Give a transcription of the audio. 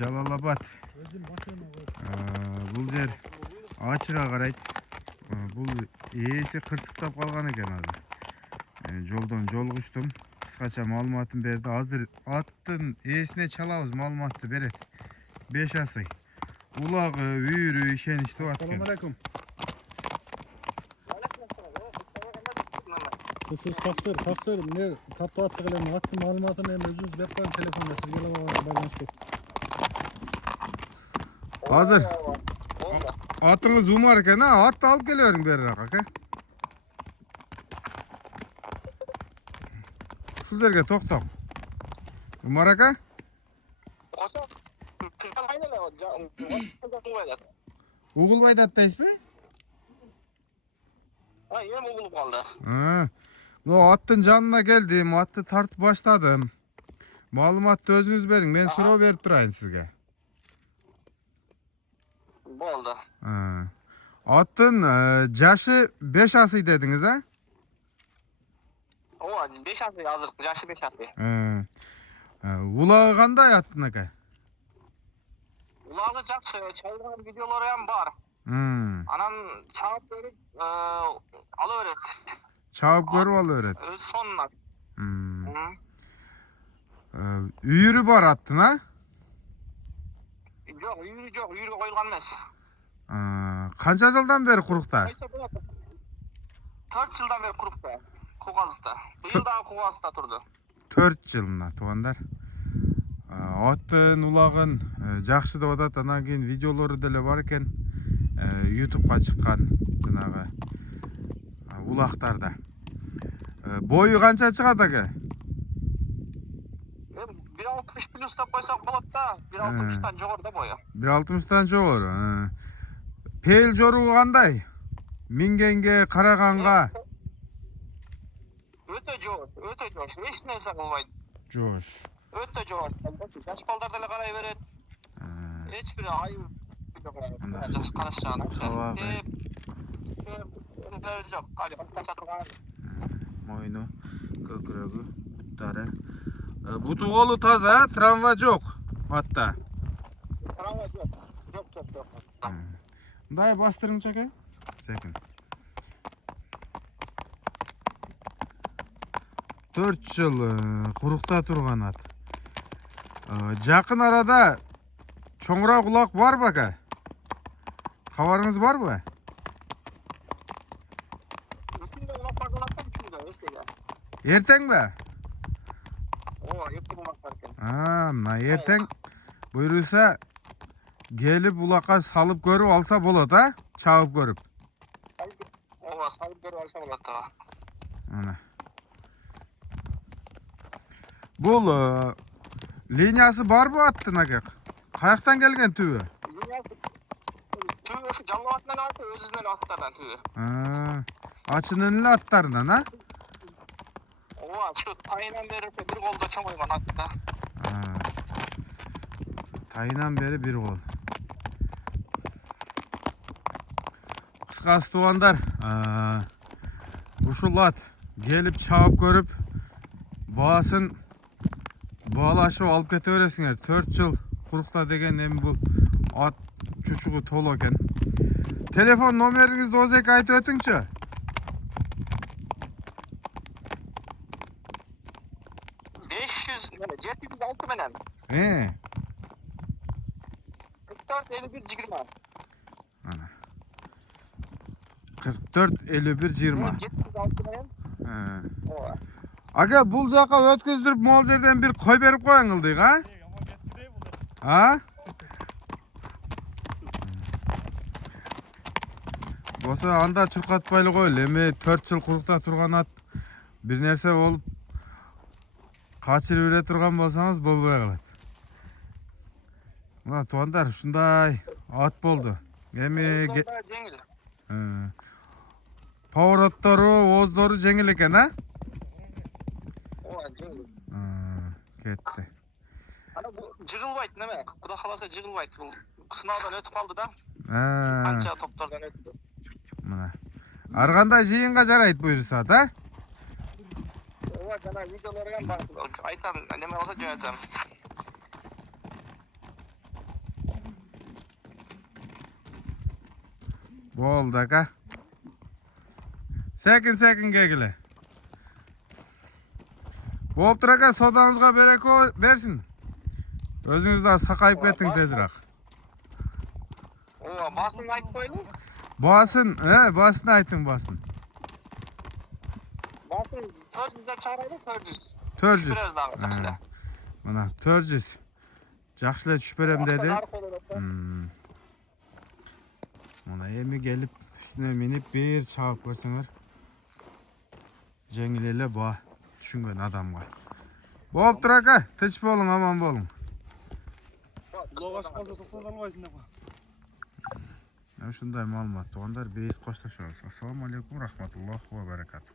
Жалалабад. Бул жер ачыга карайт. Бул ээси кырсыктап калган экен азыр. Жолдон жолугуштум. Кыскача маалыматын берди. Азыр аттын ээсине чалабыз, маалыматты берет. 5 асый. Улагы, үйүрү ишеничтүү ат экен. Assalomu alaykum. Siz taqsir, men tapib atdi qilaman. Atni ma'lumotini ham o'zingiz berib qo'ying telefonda, sizga байланыштык. Азыр атыңыз Умар экен, атты алып келе бериң берирак, ака. Ушул жерге токтоң. Умар ака? Угулбайдат дейсизби? Эми угулуп калды. Аттын жанына келдим, атты тартып баштадым. Маалыматты өзүңүз бериң, мен суроо берип турайын сизге. Болду. Аттын жашы 5 асый дедиңиз, а? Ооба, 5 асый, азыркы жашы 5 асый. Улагы кандай аттын ака? Улагы жакшы, чайылган видеолору ham бар. Анан чаап берип, ала берет. Чаап көрүп ала берет. Өз сонуна. Үйүрү бар аттын, а? Жок, үйүрү коюлган эмес. Канча жылдан бери курукта? 4 жылдан бери курукта. Кугазыкта. Быйыл дагы Кугазыкта турду. 4 жылына туугандар. Аттын улагын жакшы деп атат, анан кийин видеолору деле бар экен. YouTube'га чыккан жанагы улактарда. Бою канча чыгат ака? 1.60 плюс деп койсок болот да. 1.60тан жогору да бою. 1.60тан жогору. Пейил жоругу кандай? Мингенге, караганга? Өтө жоош. Эч нерсе кылбайт. Жоош. Өтө жоош. Жаш балдар деле карай берет. Эч бир айып жок. Жаш карашчан. Жок, кали кача турган. Мойну, көкүрөгү, буттары. Буту колу таза, травма жок атта. Травма жок. Жок. Мындай бастырыңчы ака. Секин. 4 жыл курукта турган ат. Жакын арада чоңураак улак барбы ака? Кабарыңыз барбы? Эртең бе? Ооба, эртең улактар экен. Мына эртең буйруса келип улакка салып көрүп алса болот, а? Чабып көрүп. Ооба, салып көрүп алса болот да. Мына. Бул линиясы барбы аттын ака? Каяктан келген түбү? Түбү ушу Жалал-Абадтан аты, өзүнүн аттардан түбү. Ачынын эле аттарынан, а? Ооба, ушу тайынан бери бир колдо чоңойгон ат да. Тайынан бери бир кол. Кыскасы туугандар, ушул ат келип чабып көрүп, баасын баалашып алып кете бересиңер. 4 жыл курукта деген эми бул ат чучугу толо экен. Телефон номериңизди озеке айтып өтүңчү. 706 менен. 44 51 20. 706 менен. Ооба. Ага, бул жака өткөздүрүп могул жерден бир кой берип коюң ылдык, а? Болсо анда чуркатпайлы койлу. Эми 4 жыл курукта турган ат бир нерсе болуп качырып ире турган болсоңуз болбой калат. Мына туугандар, ушундай ат болду. Эми повороттору, ооздору жеңил экен, а? Кетти. Ана бу жыгылбайт неме? Куда каласа жыгылбайт. Бул сынаудан өтүп калды да. Канча топтордон өттү. Мына. Ар кандай жыйынга жарайт буйруса, да? Ооба, жана видеолору ham бар. Айтам, неме болсо жөнөтөм. Bo'ldi aka. Sekin kelgile. Bo'ptir aka, sodangizga bereko bersin. Özünüz de sakayıp kettin tezroq. O, basını aytib qo'ying. Basın aytın basın. Basın 400 de çağıraydı, 400. 400. Biraz daha жақшыда. Mana 400. Жақшıla düşüp berem dedi. Mana emi gelip üstüne minip bir çağıp koysalar. Jengilele ba düşüngen adamga. Bo'ptir aka, tinch bolun, aman bolun. Loğaş qalsa to'xtata olmaysan deb. Shunday ma'lumot. To'g'onlar beis qo'shilishamiz. Assalomu alaykum, rahmatullohi va barakatuh.